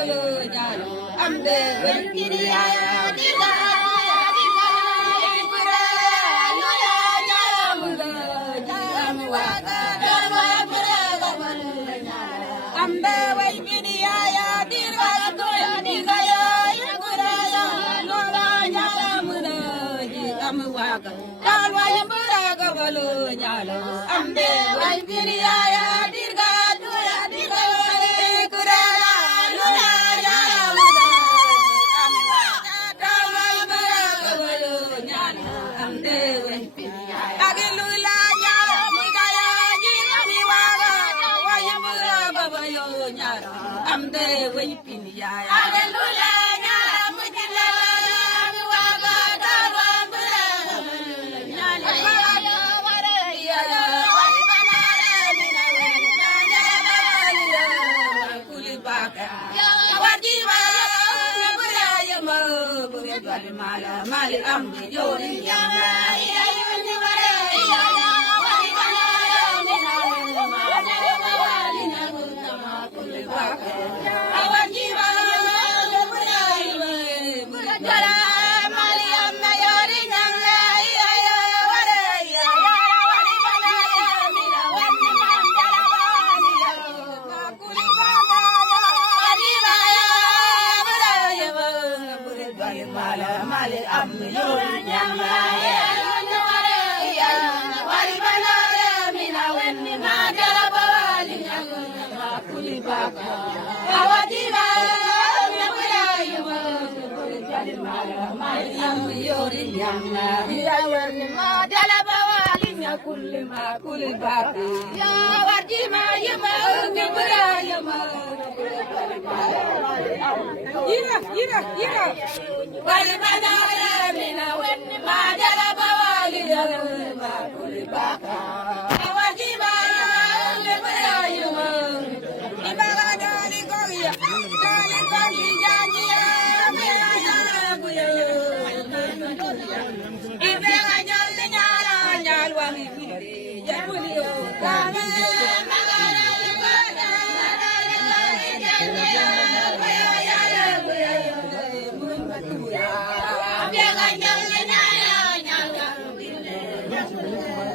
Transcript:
gabalu nyalo amde wen kiriya diga diga pura lula jamuga jamwaga darwa pura gabalu nyalo amde wen kiriya diga diga pura lula jamuga jamwaga darwa pura gabalu nyalo amde wen kiriya diga amde way pin yaay hallelujah ñaara mu jilla mi waga dawa mbara ñaale ya wara ya wari banara mi na ya kuli baka ya wadi wa bura ya ma bura dal mala mali am yori ya ya ni wara ya wari banara mi na wali na kuli baka كل ما كل باقي يا ودي ما يما كبرى يما يرا والبدايا من وين ما جلب والي ما كل باقي يا ودي ما كبرى يما إبغى دالي كويا دالي كويا جانيا بيا إبغى جالي نالا نال وامي I'm